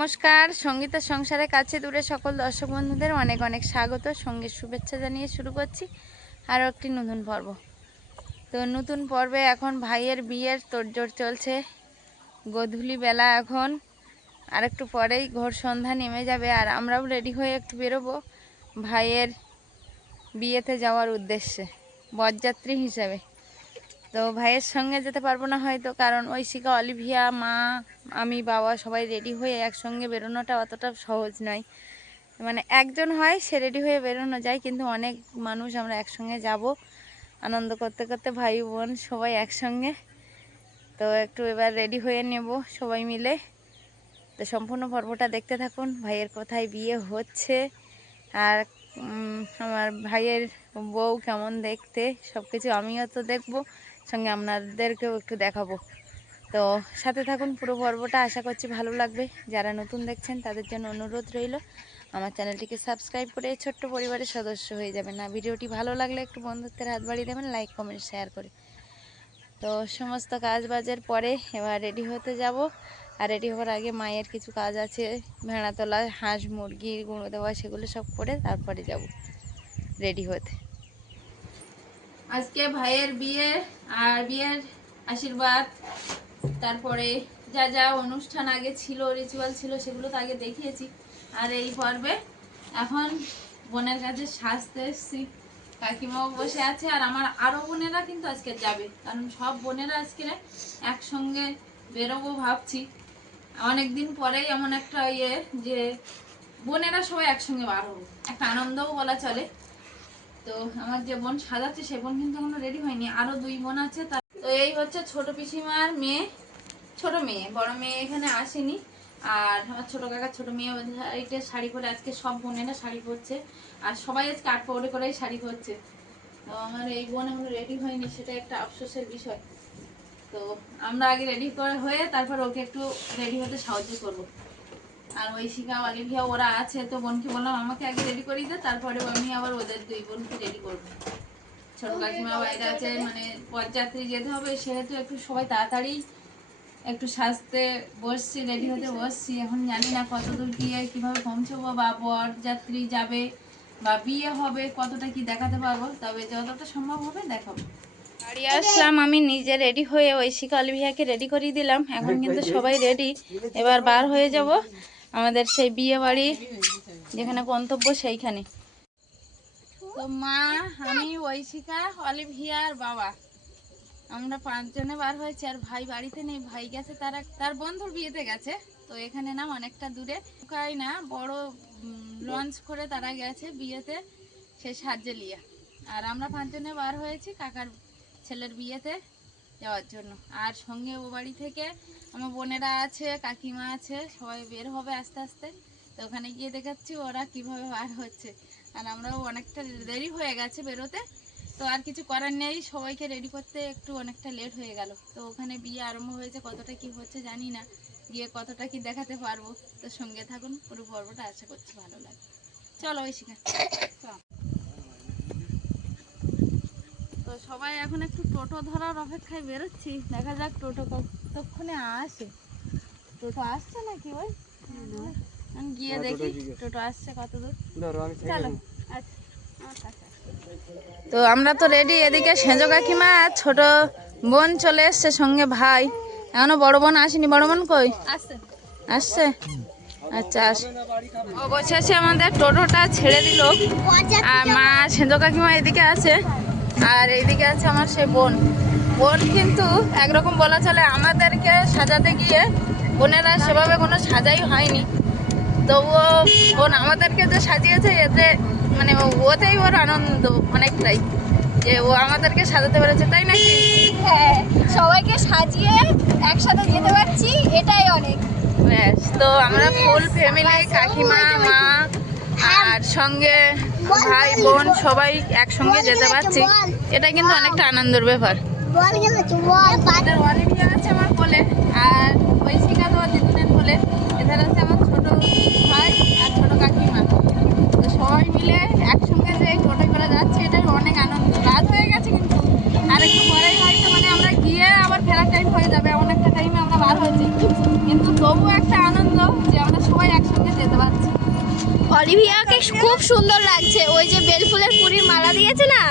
নমস্কার, সঙ্গীতা সংসারের কাছে দূরে সকল দর্শক বন্ধুদের অনেক অনেক স্বাগত। সঙ্গে শুভেচ্ছা জানিয়ে শুরু করছি আরও একটি নতুন পর্ব। তো নতুন পর্বে এখন ভাইয়ের বিয়ের তোড়জোড় চলছে। গোধূলি বেলা, এখন আর একটু পরেই ঘোর সন্ধ্যা নেমে যাবে, আর আমরাও রেডি হয়ে একটু বেরোবো ভাইয়ের বিয়েতে যাওয়ার উদ্দেশ্যে বরযাত্রী হিসাবে। তো ভাইয়ের সঙ্গে যেতে পারবো না হয়তো, কারণ ঐশিকা, অলিভিয়া, মা, আমি, বাবা সবাই রেডি হয়ে একসঙ্গে বেরোনোটা অতটা সহজ নয়। মানে একজন হয় সে রেডি হয়ে বেরোনো যায়, কিন্তু অনেক মানুষ আমরা একসঙ্গে যাব আনন্দ করতে করতে, ভাই বোন সবাই একসঙ্গে। তো একটু এবার রেডি হয়ে নেব সবাই মিলে। তো সম্পূর্ণ পর্বটা দেখতে থাকুন, ভাইয়ের কোথায় বিয়ে হচ্ছে আর আমার ভাইয়ের বউ কেমন দেখতে সব কিছু আমিও তো দেখবো, সঙ্গে আপনাদেরকেও একটু দেখাবো। তো সাথে থাকুন পুরো পর্বটা, আশা করছি ভালো লাগবে। যারা নতুন দেখছেন তাদের জন্য অনুরোধ রইল আমার চ্যানেলটিকে সাবস্ক্রাইব করে ছোট্ট পরিবারের সদস্য হয়ে যাবেন। না ভিডিওটি ভালো লাগলে একটু বন্ধুত্বের হাত বাড়িয়ে দেবেন, লাইক কমেন্ট শেয়ার করে। তো সমস্ত কাজ বাজের পরে এবার রেডি হতে যাব। আর রেডি হওয়ার আগে মায়ের কিছু কাজ আছে, ভেড়া তোলা, হাঁস মুরগি গুঁড়ো দেওয়া, সেগুলো সব করে তারপরে যাব রেডি হতে। আজকে ভাইয়ের বিয়ে আর বিয়ের আশীর্বাদ, তারপরে যা যা অনুষ্ঠান আগে ছিল, রিচুয়াল ছিল, সেগুলো তো আগে দেখিয়েছি। আর এই পর্বে এখন বোনের কাছে সাজতে এসেছি। কাকিমাও বসে আছে, আর আমার আরো বোনেরা কিন্তু আজকে যাবে, কারণ সব বোনেরা আজকে একসঙ্গে বেরোবো ভাবছি। অনেকদিন পরেই এমন একটা যে বোনেরা সবাই একসঙ্গে বার হবো, একটা আনন্দও বলা চলে। তো আমার যে বোন সাজাচ্ছে সে বোন কিন্তু এখনো রেডি হয়নি, আরো দুই বোন আছে। তো এই হচ্ছে ছোট পিসিমার মেয়ে, ছোট মেয়ে, বড় মেয়ে এখানে আসেনি। আর আমার ছোট কাকার ছোট মেয়ে এইটা শাড়ি পরে, আজকে সব বোনেরা শাড়ি পরছে, আর সবাই আজকে আট পরে করেই শাড়ি পরছে। তো আমার এই বোন এখনো রেডি হয়নি, সেটা একটা আফসোসের বিষয়। তো আমরা আগে রেডি করে হয়ে তারপর ওকে একটু রেডি হতে সাহায্য করবো। আর ঐশিকা, অলিভিয়া ওরা আছে, তো বোনকে বললাম আমাকে আগে রেডি করিয়ে দে, তারপরে আমি আবার ওদের দুই বোনকে রেডি করবো। ছোট কাকিমা বাইরে আছে, মানে বরযাত্রী যেতে হবে, সেহেতু একটু সবাই তাড়াতাড়ি একটু সাজতে বসছি, রেডি হতে বসছি। এখন জানি না কতদূর গিয়ে কিভাবে পৌঁছবো, বা বরযাত্রী যাবে বা বিয়ে হবে কতটা কি দেখাতে পারবো, তবে যতটা সম্ভব হবে দেখাবো। বাড়ি আসলাম, আমি নিজে রেডি হয়ে ঐশিকা, অলিভিয়াকে রেডি করিয়ে দিলাম। এখন কিন্তু সবাই রেডি, এবার বার হয়ে যাব আমাদের সেই বিয়ে বাড়ি যেখানে গন্তব্য সেইখানে। তো মা, আমি, ঐশিকা, অলিভিয়া আর বাবা, আমরা পাঁচজনে বার হয়েছি। আর ভাই বাড়িতে নেই, ভাই গেছে তার বন্ধুর বিয়েতে গেছে। তো এখানে না অনেকটা দূরে, না বড় লঞ্চ করে তারা গেছে বিয়েতে, সে সাহায্যে লিয়া। আর আমরা পাঁচজনে বার হয়েছি কাকার ছেলের বিয়েতে যাওয়ার জন্য। আর সঙ্গে ও বাড়ি থেকে আমার বোনেরা আছে, কাকিমা আছে, সবাই বের হবে আস্তে আস্তে। তো ওখানে গিয়ে দেখাচ্ছি ওরা কিভাবে বার হচ্ছে। আর আমরাও অনেকটা দেরি হয়ে গেছে বেরোতে, তো আর কিছু করার নেই, সবাইকে রেডি করতে একটু অনেকটা লেট হয়ে গেল। তো ওখানে বিয়ে আরম্ভ হয়েছে, কতটা কি হচ্ছে জানি না, গিয়ে কতটা কি দেখাতে পারবো। তো সঙ্গে থাকুন পুরো পর্বটা, আশা করছি ভালো লাগে। চলো ঐশিকা। তো সবাই এখন একটু টোটো ধরার অপেক্ষায় বেরোচ্ছি, দেখা যাক টোটো কতক্ষণে আসে। টোটো আসছে নাকি? ওই গিয়ে দেখি টোটো আসছে কতদূর। চলো। তো আমরা তো রেডি, এদিকে সেজো কাকিমা আর ছোট বোন চলে এসছে, সঙ্গে ভাই। এখনো বড় বোন আসেনি। বড় বোন কই? আসছে। আচ্ছা, ও বসে আছে। আমাদের টোটোটা ছেড়ে দিল, আর মা, সেজো কাকিমা এদিকে আছে, আর এইদিকে আছে আমার সেই বোন। বোন কিন্তু একরকম বলা চলে, আমাদেরকে সাজাতে গিয়ে বোনেরা সেভাবে কোনো সাজাই হয়নি। তবুও বোন আমাদেরকে যে সাজিয়েছে, এতে মানে ওতেই ওর আনন্দ অনেকটাই, যে ও আমাদেরকে সাজাতে পেরেছে, তাই নাকি? হ্যাঁ, সবাইকে সাজিয়ে একসাথে যেতে পারছি, এটাই অনেক। ব্যাস, তো আমরা ফুল ফ্যামিলি, কাকিমা, মা আর সঙ্গে ভাই বোন সবাই একসঙ্গে যেতে পারছি, এটা কিন্তু অনেকটা আনন্দের ব্যাপার। অলিভিয়া আছে আমার কোলে, আর ঐশিকা তো দিদুনের কোলে। এখানে আছে আমার ছোট ভাই আর ছোট কাকিমা। তো সবাই মিলে একসঙ্গে যে টোটো করে যাচ্ছে, এটাই অনেক আনন্দ। রাত হয়ে গেছে কিন্তু, আর একটু পরেই হয়তো মানে আমরা গিয়ে আবার ফেরার টাইম হয়ে যাবে, এমন একটা টাইমে আমরা বার হয়েছি। কিন্তু তবুও একটা আনন্দ যে আমরা অলিভিয়াকে খুব সুন্দর লাগছে, ওই যে বেলফুলের পুরীর মালা দিয়েছে না,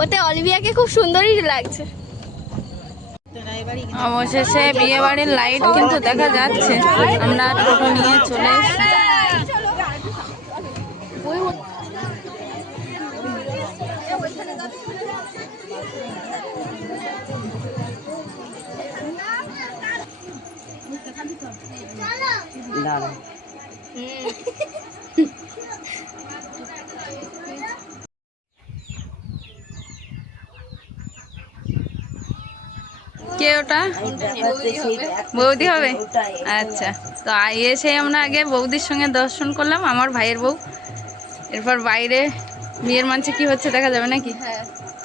ওতে অলিভিয়াকে খুব সুন্দরই লাগছে। অবশেষে বিয়ে বাড়ির লাইট কিন্তু দেখা যাচ্ছে। আমরা টোটো নিয়ে চলে এসেছি। কে ওটা? বৌদি হবে? আচ্ছা, তো এসে আমরা আগে বৌদির সঙ্গে দর্শন করলাম, আমার ভাইয়ের বউ। এরপর বাইরে বিয়ের মঞ্চে কি হচ্ছে দেখা যাবে নাকি?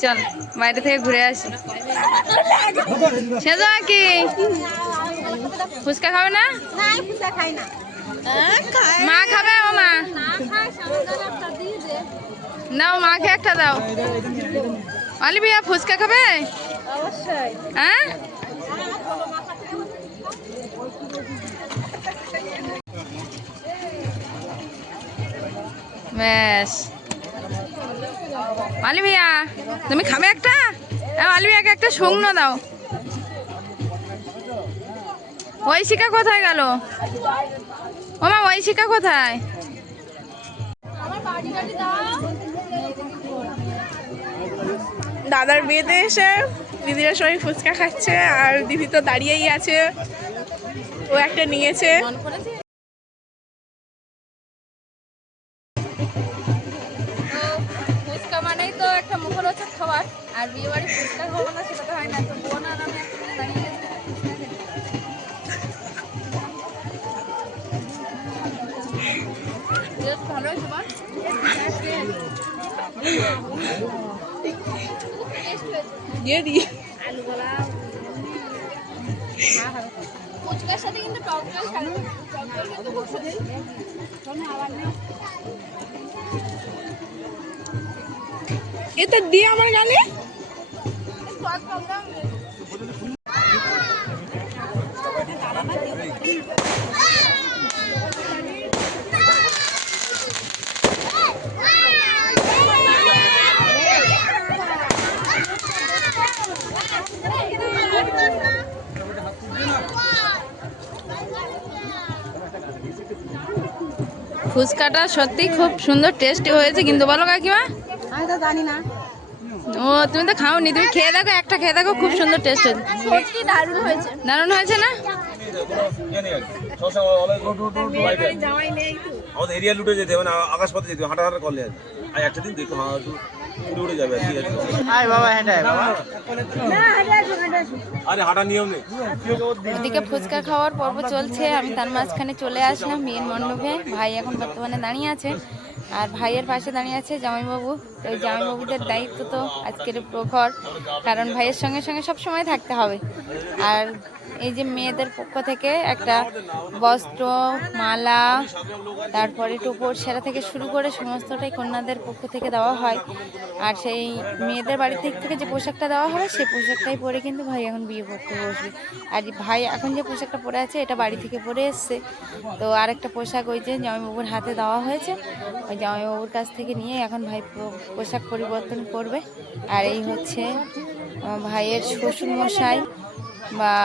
চল বাইরে থেকে ঘুরে আসি। সেজো কি ফুচকা খাবে না? মা খাবে? ও মা নাও, মাকে একটা দাও। অলিভিয়া ফুচকা খাবে? হ্যাঁ, বেশ। অলিভিয়া তুমি খাবে একটা? অলিভিয়াকে একটা শুকনো দাও। ঐশিকা কোথায় গেল? ও মা, ঐশিকা কোথায়? দাদার বিয়েতে এসে দিদিরা সবাই ফুচকা খাচ্ছে, আর দিদি তো দাঁড়িয়েই আছে, ও একটা নিয়েছে। ফুচকা মানেই তো একটা মুখরোচক খাবার, আর বিয়ে বাড়ি ফুচকা খাবো না সেটা তো হয় না। তো বোন আর আমি একসাথে দাঁড়িয়ে গেছি ফুচকা খেতে। বেশ ভালো হয়েছে বল। দিয়ে দিই। ফুচকার সাথে কিন্তু টক জল খাবে, টক জল কিন্তু খুব সুন্দর। এটা দিয়ে আমার গালে ফুচকাটা সত্যি খুব সুন্দর টেস্টি হয়েছে কিন্তু, বলো কাকিমা? আমি তো জানি না। ও তুমি তো খাওনি, তুমি খেয়ে দেখো, একটা খেয়ে দেখো, খুব সুন্দর টেস্ট হয়েছে। সত্যি দারুণ হয়েছে। দারুণ হয়েছে না? আমাদের এরিয়া লুটে যেতে হবে না, আকাশপথে যেতে হবে, হাঁটা হাঁটা করলে আর একটা দিন দেখো উড়ে যাবে। আরে হাঁটা নিয়ম নেই। ওদিকে ফুচকা খাওয়ার পর্ব চলছে, আমি তার মাঝখানে চলে আসলাম বিয়ের মণ্ডপে। ভাই এখন বর্তমানে দাঁড়িয়ে আছে, আর ভাইয়ের পাশে দাঁড়িয়ে আছে জামাইবাবু। তো ওই জামাইবাবুদের দায়িত্ব তো আজকের প্রখর, কারণ ভাইয়ের সঙ্গে সঙ্গে সব সময় থাকতে হবে। আর এই যে মেয়েদের পক্ষ থেকে একটা বস্ত্র, মালা, তারপরে টোপর সেরা থেকে শুরু করে সমস্তটাই কন্যাদের পক্ষ থেকে দেওয়া হয়। আর সেই মেয়েদের বাড়ি থেকে যে পোশাকটা দেওয়া হবে সেই পোশাকটাই পরে কিন্তু ভাই এখন বিয়ে করতে বসবে। আর ভাই এখন যে পোশাকটা পরে আছে এটা বাড়ি থেকে পরে এসছে। তো আরেকটা পোশাক ওই যে জামাইবাবুর হাতে দেওয়া হয়েছে, ওই জামাইবাবুর কাছ থেকে নিয়ে এখন ভাই পোশাক পরিবর্তন করবে। আর এই হচ্ছে ভাইয়ের শ্বশুরমশাই বা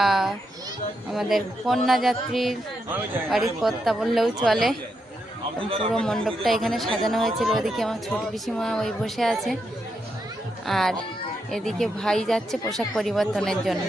আমাদের কন্যাযাত্রীর বাড়ির কর্তা বললেও চলে। পুরো মণ্ডপটা এখানে সাজানো হয়েছিল। ওদিকে আমার ছোট পিসিমা ওই বসে আছে, আর এদিকে ভাই যাচ্ছে পোশাক পরিবর্তনের জন্য।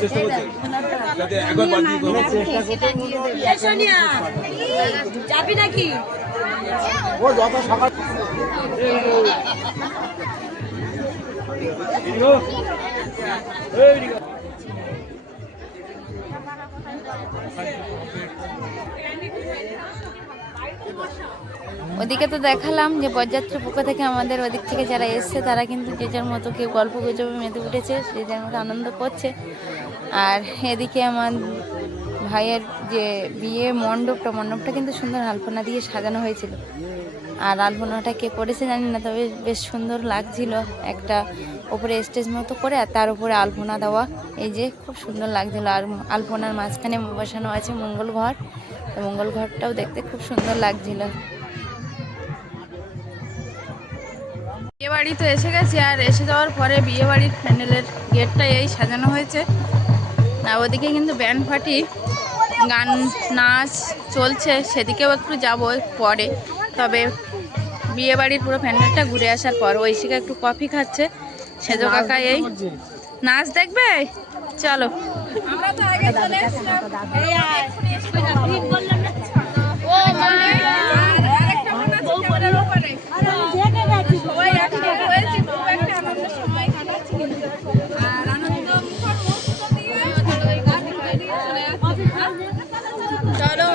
চেষ্টা করছি যাতে একবার বাদ দিয়ে যাবি নাকি? ও যত সকাল ওদিকে তো দেখালাম যে বরযাত্রী পক্ষ থেকে আমাদের ওদিক থেকে যারা এসছে তারা কিন্তু যে যার মতো কেউ গল্প গুজবে মেতে উঠেছে, যে যার মতো আনন্দ করছে। আর এদিকে আমার ভাইয়ের যে বিয়ে মণ্ডপটা কিন্তু সুন্দর আলপনা দিয়ে সাজানো হয়েছিল। আর আলপনাটা কে করেছে জানি না, তবে বেশ সুন্দর লাগছিল। একটা ওপরে স্টেজ মতো করে আর তার উপরে আলপনা দেওয়া, এই যে খুব সুন্দর লাগছিল। আর আলপনার মাঝখানে বসানো আছে মঙ্গল ঘর, তো মঙ্গল ঘরটাও দেখতে খুব সুন্দর লাগছিল। বিয়ে বাড়ি তো এসে গেছি, আর এসে যাওয়ার পরে বিয়ে বাড়ির প্যান্ডেলের গেটটা এই সাজানো হয়েছে। আর ওদিকে কিন্তু ব্যান্ড পার্টি গান নাচ চলছে, সেদিকেও একটু যাবো পরে। তবে বিয়ে বাড়ির পুরো প্যান্ডেলটা ঘুরে আসার পর ঐশিকা একটু কফি খাচ্ছে, সেজো কাকা এই নাচ দেখবে। চলো, আমরা তো আগে চলে এসেছিলাম। ও মা, আরেকটা মনে আছে ক্যামেরার উপরে। সবাই একসাথে হয়েছি, খুব একটা আনন্দের সময় কাটাচ্ছি কিন্তু। আর আনন্দ মুখর মুহূর্ত দিয়ে ওই গাড়ি বেরিয়ে চলে যাচ্ছি। চলো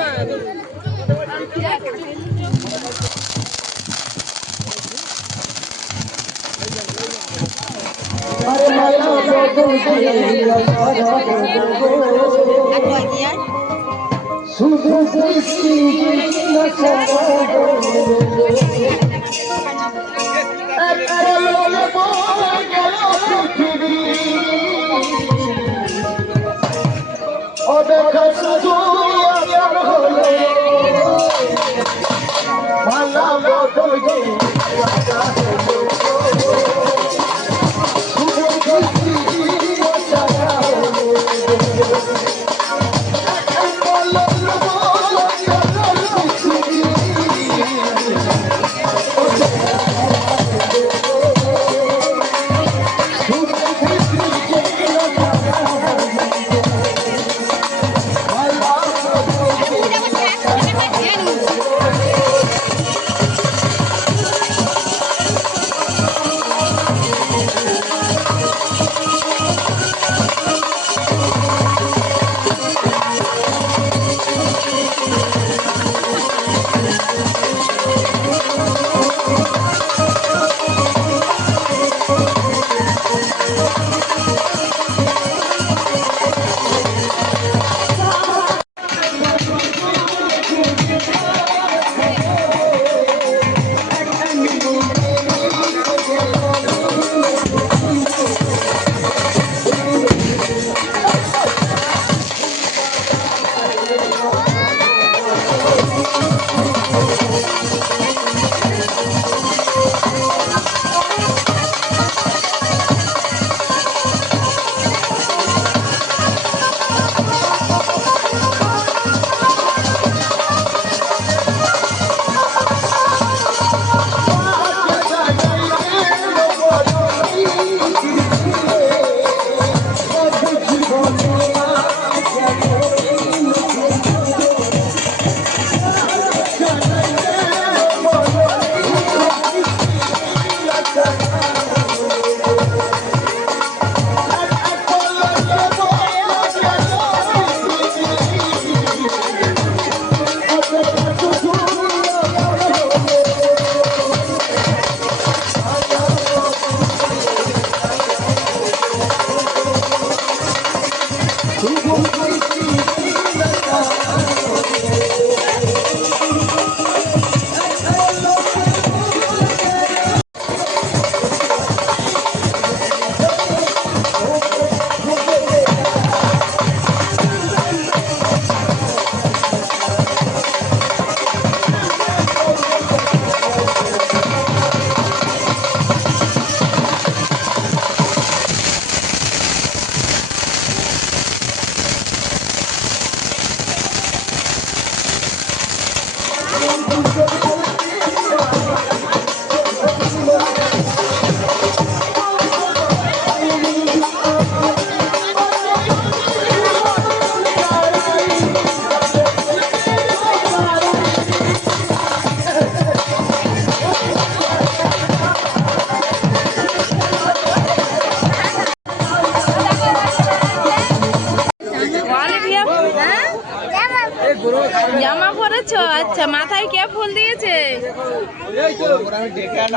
আচ্ছা, মাথায় কে ফুল দিয়েছে?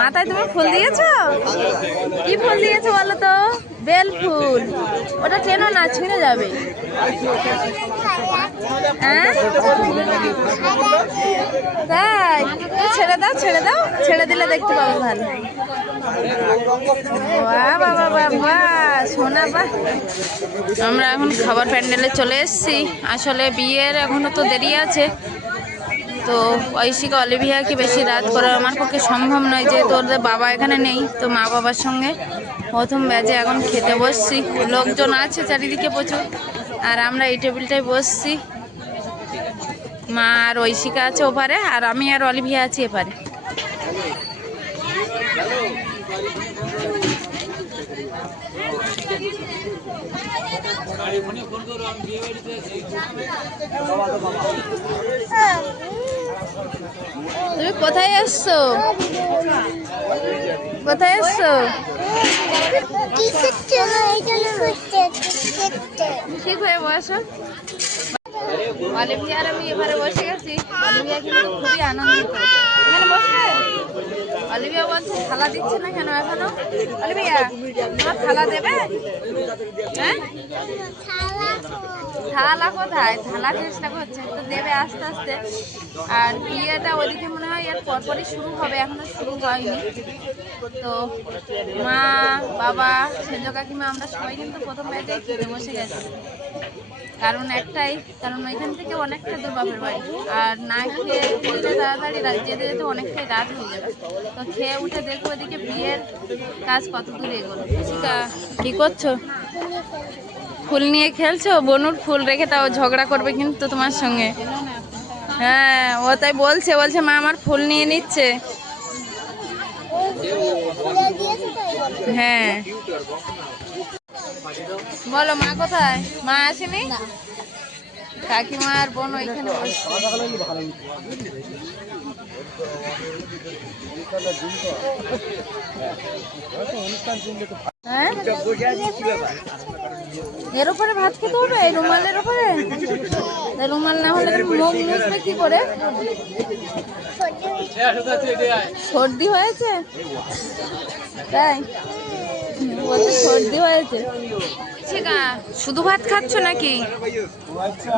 মাথায় তুমি ফুল দিয়েছো? কি ফুল দিয়েছো বলো তো? বেল ফুল। ওটা চেনো না, ছিঁড়ে যাবে। হ্যাঁ তাই? তো ছেড়ে দাও, ছেড়ে দাও, ছেড়ে দিলে দেখতে পাবো ভালো। বাহ বাবা বাবা, সোনা বাহ। আমরা এখন খাবার প্যান্ডেলে চলে এসেছি। আসলে বিয়ের এখনো তো দেরি আছে, তো ঐশিকা অলিভিয়াকে বেশি রাত করা আমার পক্ষে সম্ভব নয়, যেহেতু ওদের বাবা এখানে নেই। তো মা বাবার সঙ্গে প্রথম ব্যাচে এখন খেতে বসছি। লোকজন আছে চারিদিকে প্রচুর, আর আমরা এই টেবিলটায় বসছি। মা আর ঐশিকা আছে ওপারে, আর আমি আর অলিভিয়া আছি এপারে। তুমি কোথায় এসছো? কোথায় এসছো? ঠিক হয়ে বসো। অলিভিয়া আর আমি এবারে বসে গেছি। অলিভিয়া কিন্তু খুবই আনন্দিত। এখানে বসবে? অলিভিয়া বলছে থালা দিচ্ছে না কেন এখনো? অলিভিয়া, তোমার থালা দেবে? হ্যাঁ, থালা কোথায়? থালা চেষ্টা করছে, তো দেবে আস্তে আস্তে। আর বিয়েটা ওইদিকে মনে হয় এর পরপরই শুরু হবে, এখনো শুরু হয়নি। তো মা, বাবা, সেজ কাকিমা, আমরা সবাই কিন্তু প্রথম ব্যাচে খেতে বসে গেছি। কারণ একটাই, কারণ ওইখান থেকে অনেকটা দূর বাপের বাড়ি, আর না খেয়ে বলতে তাড়াতাড়ি যেতে যেতে অনেকটাই রাত হয়ে যাবে। তো খেয়ে উঠে দেখবো ওদিকে বিয়ের কাজ কত দূর এগোলো। শিকা, কি করছো? ফুল নিয়ে খেলছো? বনুর ফুল রেখে তাও ঝগড়া করবে কিন্তু তোমার সঙ্গে। হ্যাঁ, ও তাই বলছে, বলছে মা আমার ফুল নিয়ে নিচ্ছে। হ্যাঁ, বলো মা কোথায়? মা আসেনি? কাকিমা আর বোন ওইখানে বসছে। হ্যাঁ, এর উপরে ভাত খেতে হবে? এই রুমালের উপরে? রুমাল না হলে মুখ মুছবে কি করে? সর্দি হয়েছে তাই? বলছে সর্দি হয়েছে। শুধু ভাত খাচ্ছ নাকি?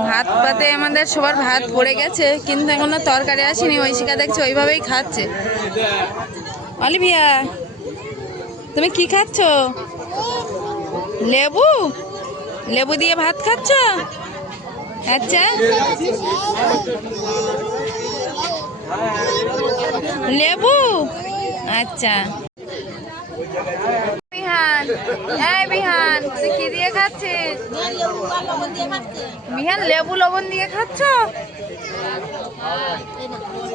ভাত পাতে আমাদের সবার ভাত পড়ে গেছে, কিন্তু এখনো তরকারি আসেনি। ঐশিকা দেখছে ওইভাবেই খাচ্ছে। অলিভিয়া, তুমি কি খাচ্ছ? লেবু? লেবু দিয়ে ভাত খাচ্ছ? আচ্ছা, লেবু, আচ্ছা। বিহান, এই বিহান, তুই কি দিয়ে খাচ্ছিস? বিহান লেবু লবণ দিয়ে খাচ্ছ?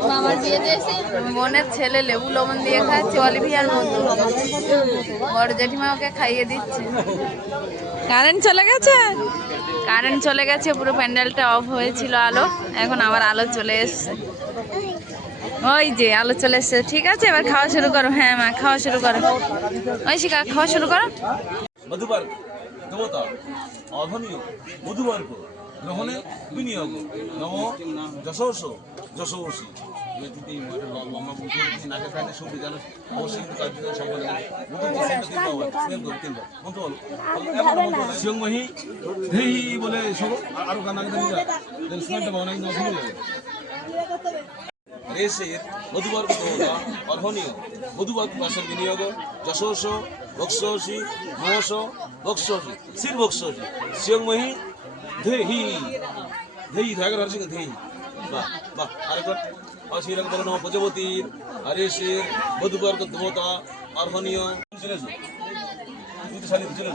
মামার বিয়েতে এসে বোনের ছেলে লেবু লবণ দিয়ে খাচ্ছে অলিভিয়ার মতো। বড় জেঠিমা ওকে খাইয়ে দিচ্ছে। কারেন্ট চলে গেছে? কারেন্ট চলে গেছে, পুরো প্যান্ডেলটা অফ হয়েছিল আলো, এখন আবার আলো চলে এসছে। ওই যে আলো চলে এসছে। ঠিক আছে, এবার খাওয়া শুরু করো। হ্যাঁ মা, খাওয়া শুরু করো। ঐশিকা, খাওয়া শুরু করো। মধুবার দেবতা অধনীয় মধুবর্গ গ্রহণে বিনিয়োগ নম যশোষ যশোষী। বলে আরো গান রেসের মধুবর্গ দেবতা অর্হনীয় মধুবর্গ রাসের বিনিয়োগ যশোষ বক্সী মহস বক্সী শির বক্সী শিয়ংমহী ধেহি ধেহি ধাগর হরসিং ধেহি। বাহ বাহ, আরেকবার অশ্রীরঙ্গ বলন প্রজাপতির হরেশের মধুবর্গ দেবতা অর্হনীয়। শুনেছো? তুই তো শালি শুনেছো?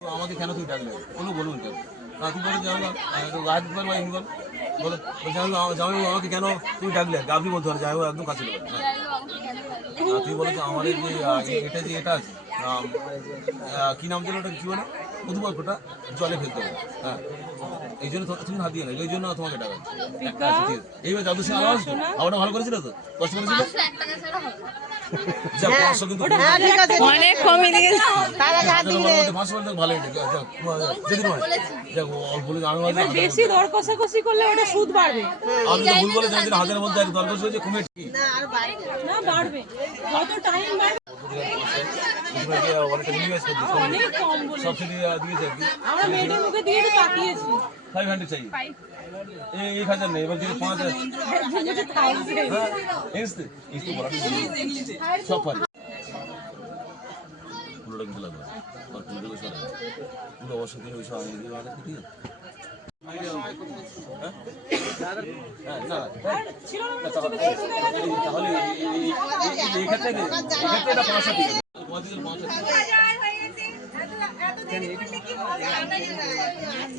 আমাকে কেন তুই ডাকলে? কোনো বলুন কেন? তুই বলে যাও না, গাছ দিতে পারবো হিন্দু বলো, জামাই আমাকে কেন তুমি ডাকলে? গাবলি বলতে পারো, যাই হোক একদম কাছে দেবে। তুই বলো তো আমাদের যে এটা যে এটা আছে কি নাম ছিল ওটা, কি বলে মধুবর্গটা জলে ফেলতে হবে। হ্যাঁ, এই জন্য তুমি হাত দিয়ে না, এই জন্য তোমাকে ডাকা। এইবার যাদের সঙ্গে আওয়াজ তো, আওয়াজটা ভালো করেছিল তো? কষ্ট করেছিল? যা 500 কিন্তু অনেক কমই দিয়েছে। ভালো যদি নয় দেখ অল্প বলে আমি বেশি দর কষাকষি করলে ওটা সুদ বাড়বে আমি তো ভুল বলে যাই হাতের মধ্যে আর দরকার হয়েছে কমে কি না বাড়বে কত টাইম বাড়বে অনেক কম বলে সাবসিডি দিয়েছে আর কি আমরা মেয়েদের মুখে দিয়ে তো তাকিয়েছি 500 চাই এই 1000 নেই এবার যদি 5000 মুঝে 1000 ইস্তে বলা সব পারে পুরোটা কিন্তু লাগবে আর পুরোটা সব পুরো অবশ্যই ওই সব আমি দিয়ে মানে ঠিক আছে তাহলে এই ক্ষেত্রে এটা 500 ঠিক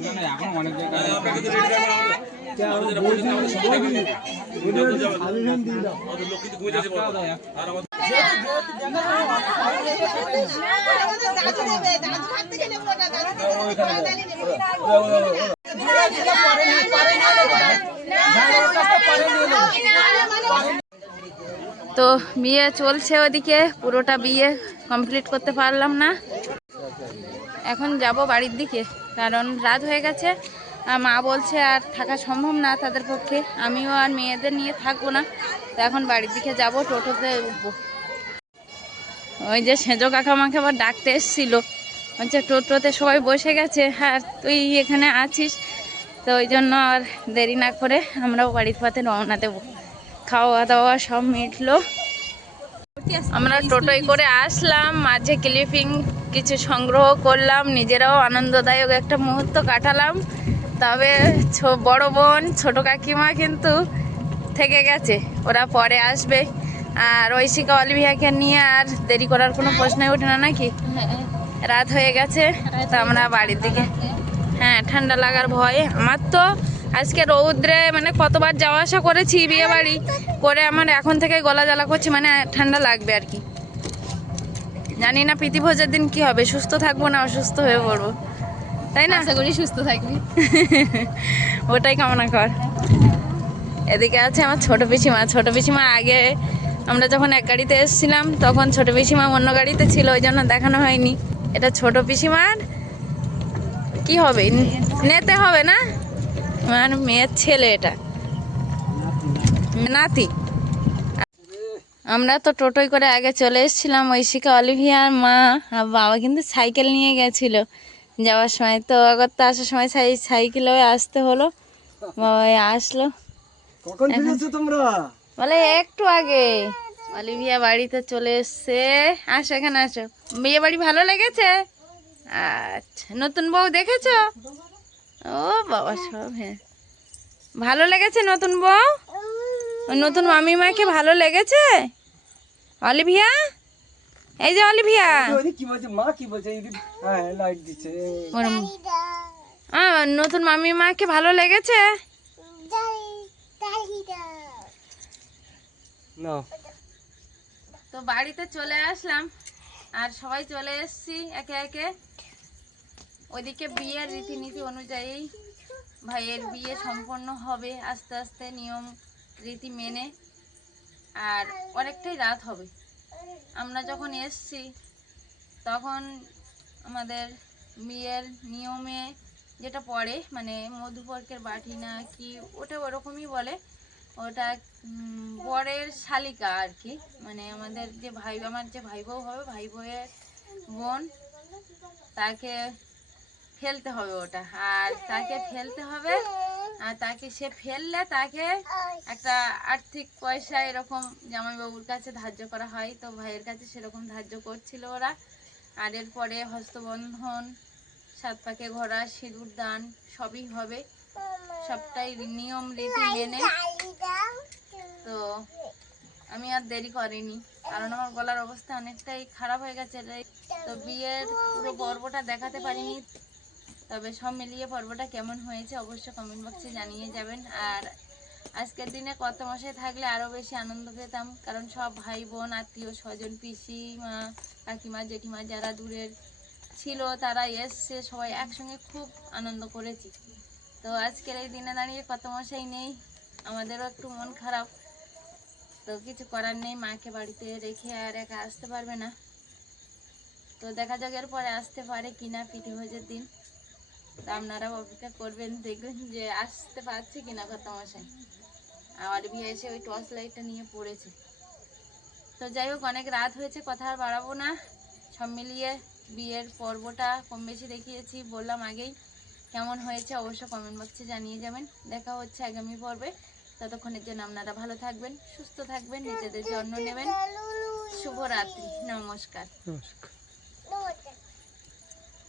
আছে এখন অনেক তো বিয়ে চলছে ওদিকে, পুরোটা বিয়ে কমপ্লিট করতে পারলাম না। এখন যাব বাড়ির দিকে, কারণ রাত হয়ে গেছে। আর মা বলছে আর থাকা সম্ভব না তাদের পক্ষে, আমিও আর মেয়েদের নিয়ে থাকবো না। তো এখন বাড়ির দিকে যাব, টোটোতে উঠবো। ওই যে সেজো কাকা আমাকে আবার ডাকতে এসেছিলো, বলছে টোটোতে সবাই বসে গেছে আর তুই এখানে আছিস, তো ওই জন্য আর দেরি না করে আমরাও বাড়ির পথে রওনা দেবো। খাওয়া দাওয়া সব মিটলো, আমরা টোটোয় করে আসলাম, মাঝে ক্লিপিং কিছু সংগ্রহ করলাম, নিজেরাও আনন্দদায়ক একটা মুহূর্ত কাটালাম। তবে বড় বোন ছোট কাকিমা কিন্তু থেকে গেছে, ওরা পরে আসবে। আর ঐশিকা অলিভিয়াকে নিয়ে আর দেরি করার কোনো প্রশ্নই ওঠে না নাকি, রাত হয়ে গেছে। তো আমরা বাড়ির দিকে, হ্যাঁ ঠান্ডা লাগার ভয়ে, আমার তো আজকে রৌদ্রে মানে কতবার যাওয়া আসা করেছি বিয়ে বাড়ি করে, আমার এখন থেকে গলা জ্বালা করছে, মানে ঠান্ডা লাগবে আর কি। জানি না প্রীতিভোজের দিন কি হবে, সুস্থ থাকবো না অসুস্থ হয়ে পড়বো, তাই না? আশা করি সুস্থ থাকবি। ওটাই কামনা কর। এদিকে আছে আমার ছোট পিসিমা। ছোট পিসিমা আগে আমরা যখন এক গাড়িতে এসেছিলাম তখন ছোট পিসিমা অন্য গাড়িতে ছিল, ওই জন্য দেখানো হয়নি। এটা ছোট পিসিমার কি হবে, নেতে হবে না, আমার মেয়ের ছেলে, এটা নাতি। আমরা তো টোটোয় করে আগে চলে এসেছিলাম, ঐশিকা অলিভিয়ার মা আর বাবা কিন্তু সাইকেল নিয়ে গেছিল যাওয়ার সময়। তো আগরতে আসার সময় সাইকেলে আসতে হলো, বাবা আসলো। কখন ফিরেছো তোমরা? বলে একটু আগে। অলিভিয়া বাড়িতে চলে এসছে। আসো এখানে আসো। বিয়ে বাড়ি ভালো লেগেছে? আচ্ছা, নতুন বউ দেখেছো? ও বাবা সব, হ্যাঁ ভালো লেগেছে নতুন বউ, নতুন মামিমাকে ভালো লেগেছে? অলিভিয়া, এই যে অলিভিয়া, কি বলছে মা, কি বলছে? হ্যাঁ লাইট দিচ্ছে। নতুন মামিমাকে ভালো লেগেছে? না তো বাড়িতে চলে আসলাম আর সবাই চলে এসেছি একে একে। ওইদিকে বিয়ের রীতিনীতি অনুযায়ী ভাইয়ের বিয়ে সম্পন্ন হবে আস্তে আস্তে নিয়ম রীতি মেনে, আর অনেকটাই রাত হবে। আমরা যখন এসছি তখন আমাদের বিয়ের নিয়মে যেটা পড়ে, মানে মধুপর্কের বাটি না কি ওটা ওরকমই বলে, ওটা বরের শালিকা আর কি, মানে আমাদের যে ভাই, আমার যে ভাই বউ হবে, ভাই বউয়ের বোন, তাকে ফেলতে হবে ওটা, আর তাকে ফেলতে হবে। আর তাকে সে ফেললে তাকে একটা আর্থিক পয়সা এরকম জামাইবাবুর কাছে ধার্য করা হয়। তো ভাইয়ের কাছে সেরকম ধার্য করছিল ওরা। আর এরপরে হস্তবন্ধন, 7 পাকে ঘোরা, সিঁদুর দান সবই হবে, সবটাই নিয়ম রীতি মেনে। তো আমি আর দেরি করিনি, কারণ আমার গলার অবস্থা অনেকটাই খারাপ হয়ে গেছে। তো বিয়ের পুরো পর্বটা দেখাতে পারিনি, তবে সব মিলিয়ে পর্বটা কেমন হয়েছে অবশ্যই কমেন্ট বক্সে জানিয়ে যাবেন। আর আজকের দিনে কত মাসে থাকলে আরও বেশি আনন্দ পেতাম, কারণ সব ভাই বোন আত্মীয় স্বজন পিসি মা কাকিমা জেঠিমা যারা দূরের ছিল তারা এসছে, সবাই একসঙ্গে খুব আনন্দ করেছি। তো আজকের এই দিনে দাঁড়িয়ে কত মাসেই নেই, আমাদেরও একটু মন খারাপ। তো তো কিছু করার নেই, মাকে বাড়িতে রেখে আর একা আসতে পারবে না। তো দেখা যাক এরপরে আসতে পারে কিনা পিঠে ভোজের দিন। তো আপনারা অপেক্ষা করবেন, দেখবেন যে আসতে পারছে কিনা কর্তামশাই। আমার বিয়ে এসে ওই টর্চ লাইটটা নিয়ে পড়েছে। তো যাই হোক, অনেক রাত হয়েছে, কথা আর বাড়াবো না। সব মিলিয়ে বিয়ের পর্বটা কম বেশি দেখিয়েছি, বললাম আগেই। কেমন হয়েছে অবশ্য কমেন্ট বক্সে জানিয়ে যাবেন। দেখা হচ্ছে আগামী পর্বে। ততক্ষণের জন্য আপনারা ভালো থাকবেন, সুস্থ থাকবেন, নিজেদের যত্ন নেবেন। শুভরাত্রি, নমস্কার। নমস্কার।